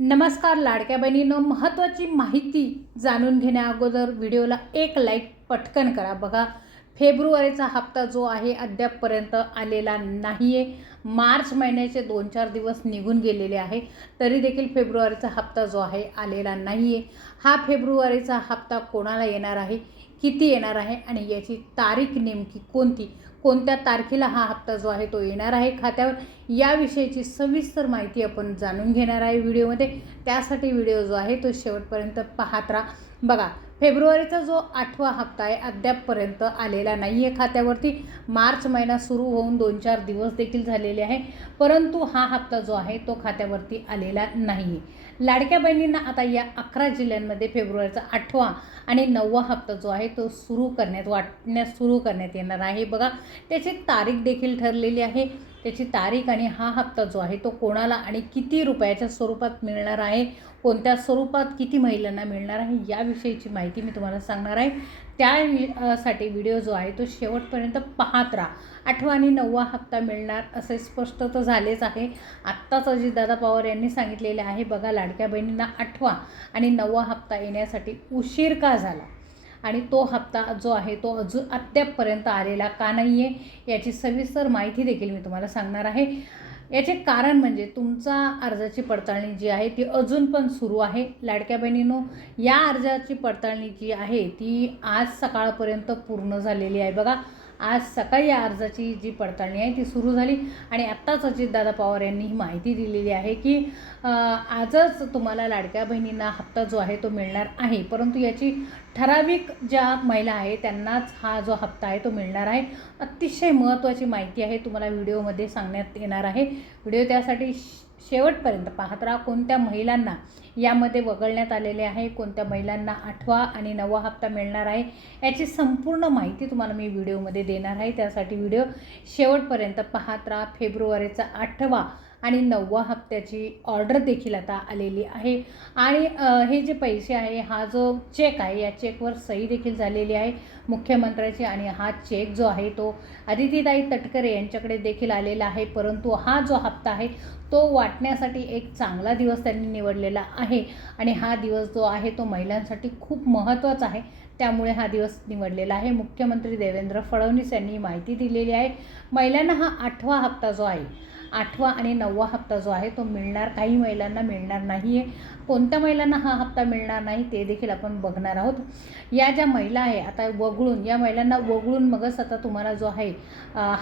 नमस्कार लाडक्या बहिणीनं महत्त्वाची माहिती जाणून घेण्याअगोदर व्हिडिओला एक लाईक पटकन करा बघा. फेब्रुवारीचा हप्ता जो आहे अद्यापपर्यंत आलेला नाही आहे मार्च महिन्याचे दोन चार दिवस निघून गेलेले आहे तरी देखील फेब्रुवारीचा हप्ता जो आहे आलेला नाही आहे हा फेब्रुवारीचा हप्ता कोणाला येणार आहे किती येणार आहे आणि याची तारीख नेमकी कोणती? कोणत्या तारखेला हा हप्ता जो आहे तो येणार आहे खात्यावर? याविषयीची सविस्तर माहिती आपण जाणून घेणार आहे व्हिडिओमध्ये. त्यासाठी व्हिडिओ जो आहे तो शेवटपर्यंत पाहत राहा. बघा फेब्रुवारीचा जो आठवा हप्ता आहे अद्यापपर्यंत आलेला नाही आहे खात्यावरती. मार्च महिना सुरू होऊन दोन चार दिवस देखील झालेले आहे परंतु हा हप्ता जो आहे तो खात्यावरती आलेला नाही आहे लाडक्या बहिणींना आता या अकरा जिल्ह्यांमध्ये फेब्रुवारीचा आठवा आणि नववा हप्ता जो आहे तो सुरू करण्यात वाटण्यास सुरू करण्यात येणार आहे. बघा त्याची तारीख देखील ठरलेली आहे. त्याची तारीख आणि हा हप्ता जो आहे तो कोणाला आणि किती रुपयाच्या स्वरूपात मिळणार आहे? कोणत्या स्वरूपात किती महिलांना मिळणार आहे? याविषयीची माहिती मी तुम्हाला सांगणार आहे. त्या साठी व्हिडिओ जो आहे तो शेवटपर्यंत पाहत राहा. आठवा आणि नववा हप्ता मिळणार असे स्पष्ट तर झालेच आहे. आत्ताच अजितदादा पवार यांनी सांगितलेले आहे बघा लाडक्या बहिणींना आठवा आणि नववा हप्ता येण्यासाठी उशीर का झाला? आणि तो हप्ता जो आहे तो अजून अद्यापपर्यंत आलेला का नाही आहे याची सविस्तर माहिती देखील मी तुम्हाला सांगणार आहे. याचे कारण म्हणजे तुमचा अर्जाची पडताळणी जी आहे ती अजून पण सुरू आहे. लाडक्या बहिणीनो या अर्जाची पडताळणी जी आहे ती आज सकाळपर्यंत पूर्ण झालेली आहे. बघा आज सकाळी या अर्जाची जी पडताळणी आहे ती सुरू झाली आणि आत्ताच अजितदादा पवार यांनी ही माहिती दिलेली आहे की आजच तुम्हाला लाडक्या बहिणींना हप्ता जो आहे तो मिळणार आहे. परंतु याची ठराविक ज्या महिला आहे त्यांनाच हा जो हप्ता आहे तो मिळणार आहे. अतिशय महत्त्वाची माहिती आहे तुम्हाला व्हिडिओमध्ये सांगण्यात येणार आहे. व्हिडिओ त्यासाठी शेवटपर्यंत पाहत राहा. कोणत्या महिलांना यामध्ये वगळण्यात आलेले आहे कोणत्या महिलांना आठवा आणि नववा हप्ता मिळणार आहे याची संपूर्ण माहिती तुम्हाला मी व्हिडिओमध्ये देणार आहे. त्यासाठी व्हिडिओ शेवटपर्यंत पाहत राहा. फेब्रुवारीचा आठवा आणि नववा हप्त्याची ऑर्डर देखील आता आलेली आहे. आणि हे जे पैसे आहे हा जो चेक आहे या चेकवर सही देखील झालेली आहे. मुख्यमंत्र्याची आणि हा चेक जो आहे तो अदितीताई तटकरे यांच्याकडे देखील आलेला आहे. परंतु हा जो हप्ता आहे तो वाटण्यासाठी एक चांगला दिवस त्यांनी निवडलेला आहे. आणि हा दिवस जो आहे तो महिलांसाठी खूप महत्त्वाचा आहे. त्यामुळे हा दिवस निवडलेला आहे. मुख्यमंत्री देवेंद्र फडणवीस यांनी माहिती दिलेली आहे. महिलांना हा आठवा हप्ता जो आहे आठवा आणि नववा हप्ता जो आहे तो मिळणार काही महिलांना मिळणार नाही आहे कोणत्या महिलांना हा हप्ता मिळणार नाही ते देखील आपण बघणार आहोत. या ज्या महिला आहे आता वगळून या महिलांना वगळून मगच आता तुम्हाला जो आहे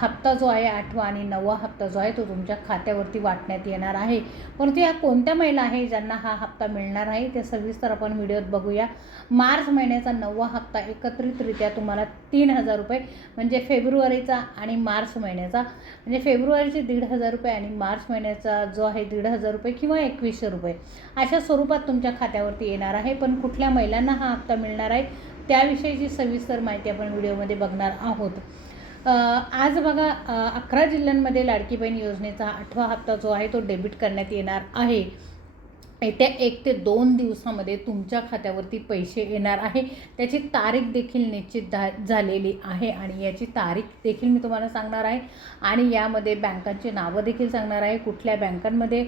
हप्ता जो आहे आठवा आणि नववा हप्ता जो आहे तो तुमच्या खात्यावरती वाटण्यात येणार आहे. परंतु या कोणत्या महिला आहे ज्यांना हा हप्ता मिळणार आहे ते सविस्तर आपण व्हिडिओत बघूया. मार्च महिन्याचा नववा हप्ता एकत्रितरित्या तुम्हाला तीन हजार रुपये म्हणजे फेब्रुवारीचा आणि मार्च महिन्याचा म्हणजे फेब्रुवारीचे दीड हजार रुपये आणि मार्च महिन्याचा जो आहे दीड हजार रुपये किंवा एकवीसशे रुपये. अशा स्वरूपात तुमच्या खात्यावरती येणार आहे पण कुठल्या महिलांना हा हप्ता मिळणार आहे त्याविषयीची सविस्तर माहिती आपण व्हिडिओमध्ये बघणार आहोत. आज बघा अकरा जिल्ह्यांमध्ये लाडकी बहीण योजनेचा आठवा हप्ता जो आहे तो डेबिट करण्यात येणार आहे. येत्या एक ते दोन दिवसामध्ये तुमच्या खात्यावरती पैसे येणार आहे. त्याची तारीख देखील निश्चित झा झालेली आहे आणि याची तारीख देखील मी तुम्हाला सांगणार आहे. आणि यामध्ये बँकांची नावं देखील सांगणार आहे. कुठल्या बँकांमध्ये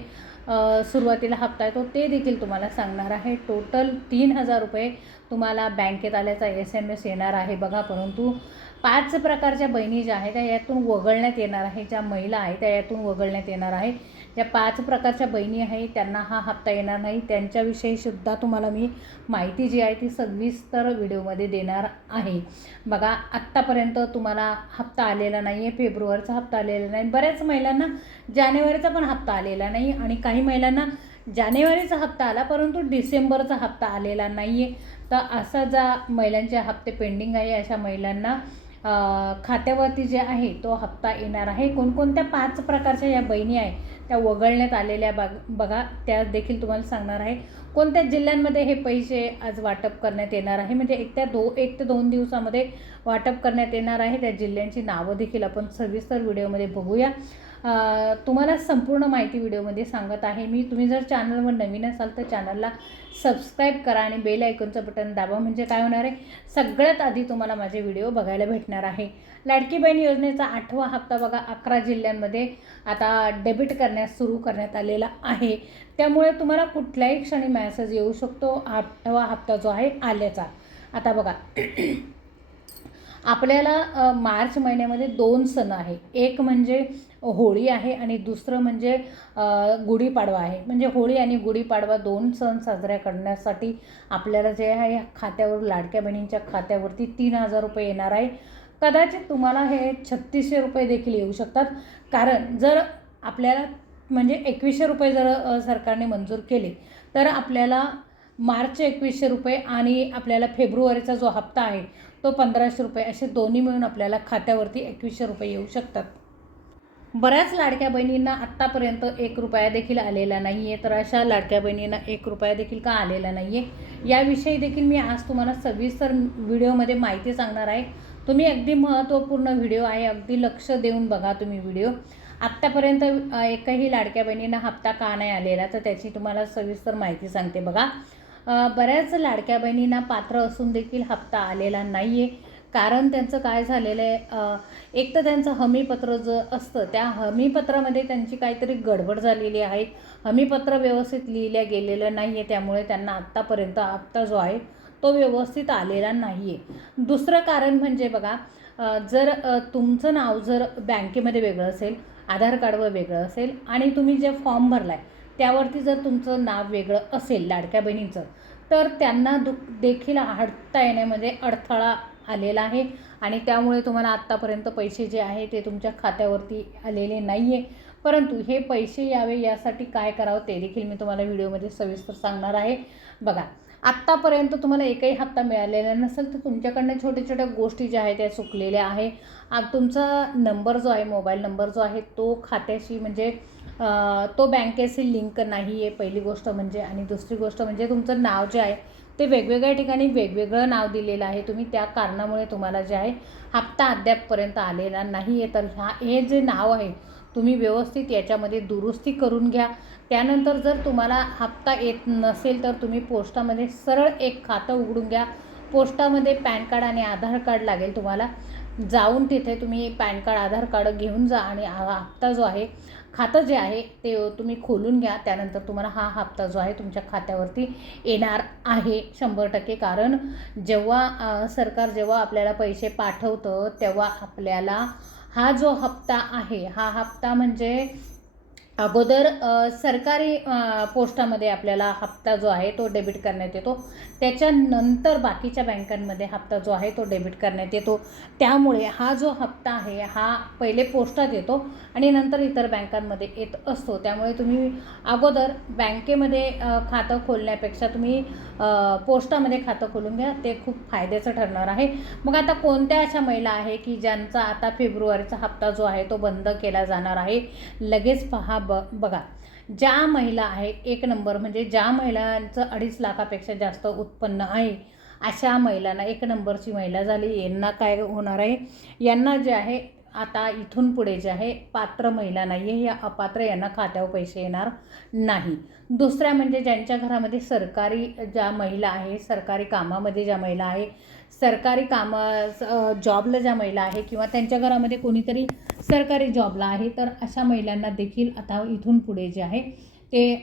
सुरुवातीला हप्ता येतो ते देखील तुम्हाला सांगणार आहे. टोटल तीन हजार रुपये तुम्हाला बँकेत आल्याचा एस एम एस येणार आहे बघा. परंतु पाच प्रकारच्या बहिणी ज्या आहेत त्या यातून वगळण्यात येणार आहे. ज्या महिला आहेत त्या यातून वगळण्यात येणार आहे. ज्या पाच प्रकारच्या बहिणी आहे त्यांना हा हप्ता येणार नाही. त्यांच्याविषयी सुद्धा तुम्हाला मी माहिती जी आहे ती सविस्तर व्हिडिओमध्ये देणार आहे. बघा आत्तापर्यंत तुम्हाला हप्ता आलेला नाही आहे फेब्रुवारीचा हप्ता आलेला नाही. बऱ्याच महिलांना जानेवारीचा पण हप्ता आलेला नाही आणि काही महिलांना जानेवारीचा हप्ता आला परंतु डिसेंबरचा हप्ता आलेला नाही आहे तर असा ज्या महिलांचे हप्ते पेंडिंग आहे अशा महिलांना खात्यावरती जे आहे तो हप्ता येणार आहे. कोणकोणत्या पाच प्रकारच्या या बहिणी आहे त्या वगळण्यात आलेल्या बाग बघा त्या देखील तुम्हाला सांगणार आहे. कोणत्या जिल्ह्यांमध्ये हे पैसे आज वाटप करण्यात येणार आहे? म्हणजे एक त्या दो एक ते दोन दिवसामध्ये वाटप करण्यात येणार आहे. त्या जिल्ह्यांची नावं देखील आपण सविस्तर व्हिडिओमध्ये बघूया. तुम्हाला संपूर्ण माहिती व्हिडिओमध्ये सांगत आहे. मी तुम्ही जर चॅनलवर नवीन असाल तर चॅनलला सबस्क्राईब करा आणि बेल आयकॉनचं बटन दाबा. म्हणजे काय होणार आहे? सगळ्यात आधी तुम्हाला माझे व्हिडिओ बघायला भेटणार आहे. लाडकी बहीण योजनेचा आठवा हप्ता बघा अकरा जिल्ह्यांमध्ये. आता डेबिट करण्यास सुरू करण्यात आलेला आहे. त्यामुळे तुम्हाला कुठल्याही क्षणी मॅसेज येऊ शकतो. आठवा हप्ता जो आहे आल्याचा. आता बघा. आपल्याला मार्च महिन्यामध्ये दोन सण आहे. एक म्हणजे होळी आहे आणि दुसरं म्हणजे गुढीपाडवा आहे. म्हणजे होळी आणि गुढीपाडवा दोन सण साजऱ्या करण्यासाठी आपल्याला जे आहे या खात्यावर लाडक्या बहिणींच्या खात्यावरती तीन हजार रुपये येणार आहे. कदाचित तुम्हाला हे छत्तीसशे रुपये देखील येऊ शकतात. कारण जर आपल्याला म्हणजे एकवीसशे रुपये जर सरकारने मंजूर केले तर आपल्याला मार्च एकवीसशे रुपये आणि आपल्याला फेब्रुवारीचा जो हप्ता आहे तो पंधराशे रुपये असे दोन्ही मिळून आपल्याला खात्यावरती एकवीसशे रुपये येऊ शकतात. बऱ्याच लाडक्या बहिणींना आत्तापर्यंत एक रुपया देखील आलेला नाही आहे तर अशा लाडक्या बहिणींना एक रुपया देखील का आलेला नाही आहे याविषयी देखील मी आज तुम्हाला सविस्तर व्हिडिओमध्ये माहिती सांगणार आहे. तुम्ही अगदी महत्त्वपूर्ण व्हिडिओ आहे अगदी लक्ष देऊन बघा तुम्ही व्हिडिओ. आत्तापर्यंत एकही लाडक्या बहिणींना हप्ता का नाही आलेला तर त्याची तुम्हाला सविस्तर माहिती सांगते बघा. बऱ्याच लाडक्या बहिणींना पात्र असून देखील हप्ता आलेला नाही आहे कारण त्यांचं काय झालेलं आहे एक तर त्यांचं हमीपत्र जो असतं त्या हमीपत्रामध्ये त्यांची काहीतरी गडबड झालेली आहे. हमीपत्र व्यवस्थित लिहिल्या गेलेलं नाही आहे त्यामुळे त्यांना आत्तापर्यंत हप्ता जो आहे तो व्यवस्थित आलेला नाही आहे दुसरं कारण म्हणजे बघा जर तुमचं नाव जर बँकेमध्ये वेगळं असेल आधार कार्डवर वेगळं असेल आणि तुम्ही जे फॉर्म भरला आहे त्यावरती जर तुमचं नाव वेगळं असेल लाडक्या बहिणीचं तर त्यांना दु देखील हाडता येण्यामध्ये म्हणजे अडथळा आलेला आहे. आणि त्यामुळे तुम्हाला आत्तापर्यंत पैसे जे आहे ते तुमच्या खात्यावरती आलेले नाही आहे परंतु हे पैसे यावे यासाठी काय करावं ते देखील मी तुम्हाला व्हिडिओमध्ये सविस्तर सांगणार आहे. बघा आत्तापर्यंत तुम्हाला एकही हप्ता मिळालेला नसेल तर तुमच्याकडनं छोट्या छोट्या गोष्टी ज्या आहेत त्या चुकलेल्या आहे. तुमचा नंबर जो आहे मोबाईल नंबर जो आहे तो खात्याशी म्हणजे तो बँकेशी लिंक नाही आहे पहिली गोष्ट म्हणजे. आणि दुसरी गोष्ट म्हणजे तुमचं नाव जे आहे ते वेगवेगळ्या ठिकाणी वेगवेगळं नाव दिलेलं आहे. तुम्ही त्या कारणामुळे तुम्हाला जे आहे हप्ता अद्यापपर्यंत आलेला नाही आहे तर ह्या हे जे नाव आहे तुम्ही व्यवस्थित याच्यामध्ये दुरुस्ती करून घ्या. त्यानंतर जर तुम्हाला हप्ता येत नसेल तर तुम्ही पोस्टामध्ये सरळ एक खातं उघडून घ्या. पोस्टामध्ये पॅन कार्ड आणि आधार कार्ड लागेल तुम्हाला. जाऊन तिथे तुम्ही पॅन कार्ड आधार कार्ड घेऊन जा आणि हा हप्ता जो आहे खातं जे आहे ते तुम्ही खोलून घ्या. त्यानंतर तुम्हाला हा हप्ता जो आहे तुमच्या खात्यावरती येणार आहे शंभर टक्के. कारण जेव्हा सरकार जेव्हा आपल्याला पैसे पाठवतं तेव्हा आपल्याला हा जो हप्ता आहे हा हप्ता म्हणजे अगोदर सरकारी पोस्टामध्ये आपल्याला हप्ता जो आहे तो डेबिट करण्यात येतो. त्याच्यानंतर बाकीच्या बँकांमध्ये हप्ता जो आहे तो डेबिट करण्यात येतो. त्यामुळे हा जो हप्ता आहे हा पहिले पोस्टात येतो आणि नंतर इतर बँकांमध्ये येत असतो. त्यामुळे तुम्ही अगोदर बँकेमध्ये खातं खोलण्यापेक्षा तुम्ही पोस्टामध्ये खातं खोलून घ्या. ते खूप फायद्याचं ठरणार आहे. मग आता कोणत्या अशा महिला आहे की ज्यांचा आता फेब्रुवारीचा हप्ता जो आहे तो बंद केला जाणार आहे? लगेच पहा ब बघा. ज्या महिला आहेत एक नंबर म्हणजे ज्या महिलांचं अडीच लाखापेक्षा जास्त उत्पन्न आहे अशा महिलांना एक नंबरची महिला झाली. यांना काय होणार आहे? यांना जे आहे आता इथून पुढे जे आहे पात्र महिला नाही आहे या अपात्र यांना खात्यावर पैसे येणार नाही. दुसऱ्या म्हणजे ज्यांच्या घरामध्ये सरकारी ज्या महिला आहे सरकारी कामामध्ये ज्या महिला आहे सरकारी कामा जॉबला ज्या महिला आहे किंवा त्यांच्या घरामध्ये कोणीतरी सरकारी जॉबला आहे तर अशा महिलांना देखील आता इथून पुढे जे आहे ते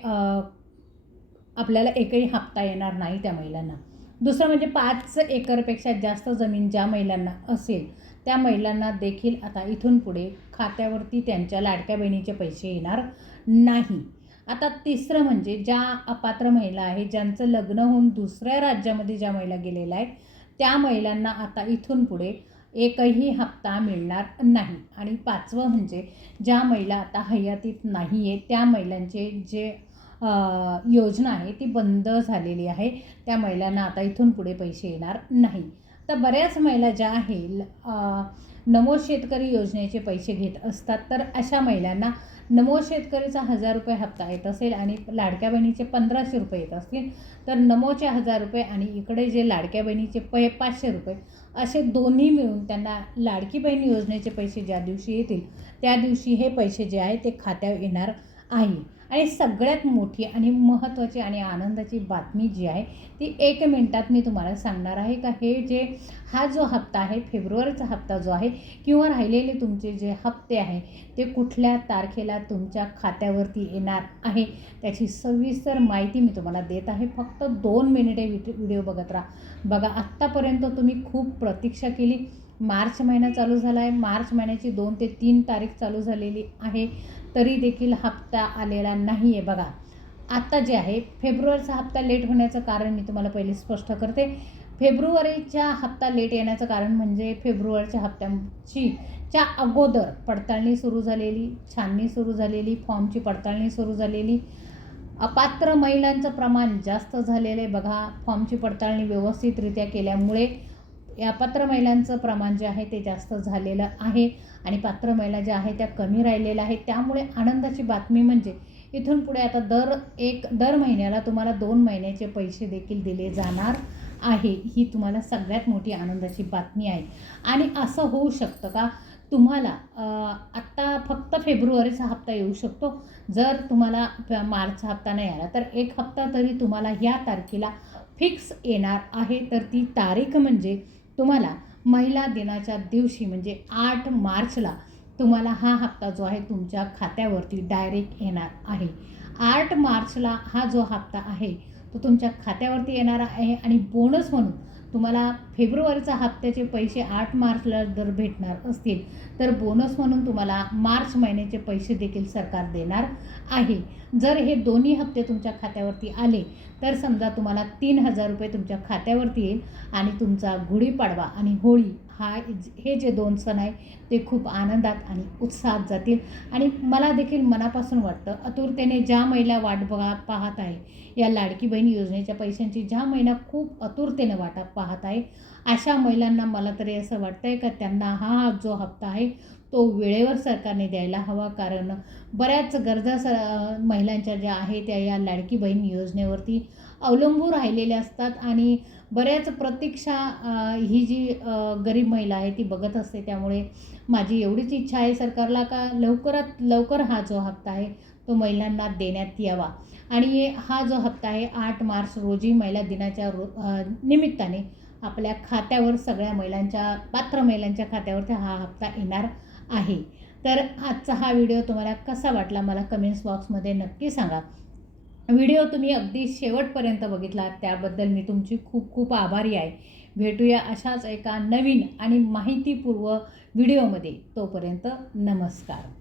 आपल्याला एकही हप्ता येणार नाही त्या महिलांना. दुसरं म्हणजे पाच एकरपेक्षा जास्त जमीन ज्या महिलांना असेल त्या महिलांना देखील आता इथून पुढे खात्यावरती त्यांच्या लाडक्या बहिणीचे पैसे येणार नाही. आता तिसरं म्हणजे ज्या अपात्र महिला आहे ज्यांचं लग्न होऊन दुसऱ्या राज्यामध्ये ज्या महिला गेलेल्या आहेत त्या महिलांना आता इथून पुढे एकही हप्ता मिळणार नाही. आणि पाचवं म्हणजे ज्या महिला आता हयातीत नाही आहे त्या महिलांचे जे योजना आहे ती बंद झालेली आहे. त्या महिलांना आता इथून पुढे पैसे येणार नाही. तर बऱ्याच महिला ज्या आहे नमो शेतकरी योजनेचे पैसे घेत असतात तर अशा महिलांना नमो शेतकरीचा हजार रुपये हप्ता येत असेल आणि लाडक्या बहिणीचे पंधराशे रुपये येत असतील तर नमोचे हजार रुपये आणि इकडे जे लाडक्या बहिणीचे पै पाचशे रुपये असे दोन्ही मिळून त्यांना लाडकी बहीण योजनेचे पैसे ज्या दिवशी येतील त्या दिवशी हे पैसे जे आहे ते खात्यावर येणार आहे. आणि सगळ्यात मोठी आणि महत्त्वाची आणि आनंदाची बातमी जी आहे ती एक मिनटात मी तुम्हाला सांगणार आहे का? हे जे हा जो हप्ता आहे फेब्रुवारीचा हप्ता जो आहे किंवा राहिलेले तुमचे जे हप्ते आहे ते कुठल्या तारखेला तुमच्या खात्यावरती येणार आहे त्याची सविस्तर माहिती मी तुम्हाला देत आहे. फक्त दोन मिनिटे व्हिडिओ बघत राहा. बघा आत्तापर्यंत तुम्ही खूप प्रतीक्षा केली. मार्च महिना चालू झाला आहे. मार्च महिन्याची दोन ते तीन तारीख चालू झालेली आहे. तरी देखील हप्ता आलेला नाही आहे बघा. आत्ता जे आहे फेब्रुवारीचा हप्ता लेट होण्याचं कारण मी तुम्हाला पहिले स्पष्ट करते. फेब्रुवारीच्या हप्ता लेट येण्याचं कारण म्हणजे फेब्रुवारीच्या हप्त्याची च्या अगोदर पडताळणी सुरू झालेली छाननी सुरू झालेली फॉर्मची पडताळणी सुरू झालेली. अपात्र महिलांचं प्रमाण जास्त झालेलं आहे बघा. फॉर्मची पडताळणी व्यवस्थितरित्या केल्यामुळे या पात्र महिलांचं प्रमाण जे आहे ते जास्त झालेलं आहे. आणि पात्र महिला ज्या आहेत त्या कमी राहिलेल्या आहेत. त्यामुळे आनंदाची बातमी म्हणजे इथून पुढे आता दर एक दर महिन्याला तुम्हाला दोन महिन्याचे पैसे देखील दिले जाणार आहे. ही तुम्हाला सगळ्यात मोठी आनंदाची बातमी आहे. आणि असं होऊ शकतं का? तुम्हाला आत्ता फक्त फेब्रुवारीचा हप्ता येऊ शकतो. जर तुम्हाला मार्चचा हप्ता नाही आला तर एक हप्ता तरी तुम्हाला ह्या तारखेला फिक्स येणार आहे. तर ती तारीख म्हणजे तुम्हाला महिला दिनाच्या दिवशी म्हणजे आठ मार्चला तुम्हाला हा हप्ता जो आहे तुमच्या खात्यावरती डायरेक्ट येणार आहे. आठ मार्चला हा जो हप्ता आहे तो तुमच्या खात्यावरती येणार आहे आणि बोनस म्हणून तुम्हाला फेब्रुवारीचा हप्त्याचे पैसे आठ मार्चला जर भेटणार असतील तर बोनस म्हणून तुम्हाला मार्च महिन्याचे पैसे देखील सरकार देणार आहे. जर हे दोन्ही हप्ते तुमच्या खात्यावरती आले तर समजा तुम्हाला तीन हजार रुपये तुमच्या खात्यावरती येईल आणि तुमचा गुढीपाडवा आणि होळी हा हे जे दोन सण आहे ते खूप आनंदात आणि उत्साहात जातील. आणि मला देखील मनापासून वाटतं आतुरतेने ज्या महिला वाट बघा पाहत आहे या लाडकी बहीण योजनेच्या पैशांची ज्या महिला खूप आतुरतेने वाटा पाहत आहे अशा महिलांना मला तरी असं वाटतं आहे का त्यांना हा जो हप्ता आहे तो वेळेवर सरकारने द्यायला हवा. कारण बऱ्याच गरजा स महिलांच्या ज्या आहे त्या या लाडकी बहीण योजनेवरती अवलंबून राहिलेल्या असतात. आणि बऱ्याच प्रतीक्षा ही जी गरीब महिला आहे ती बघत असते. त्यामुळे माझी एवढीच इच्छा आहे सरकारला का लवकरात लवकर हा जो हप्ता आहे तो महिलांना देण्यात यावा. आणि हा जो हप्ता आहे आठ मार्च रोजी महिला दिनाच्या रो निमित्ताने आपल्या खात्यावर सगळ्या महिलांच्या पात्र महिलांच्या खात्यावरती हा हप्ता येणार. आहे. तर आजचा हा व्हिडिओ तुम्हाला कसा वाटला मला कमेंट्स बॉक्समध्ये नक्की सांगा. व्हिडिओ तुम्ही अगदी शेवटपर्यंत बघितला त्याबद्दल मी तुमची खूप खूप आभारी आहे. भेटूया अशाच एका नवीन आणि माहितीपूर्व व्हिडिओमध्ये. तोपर्यंत नमस्कार.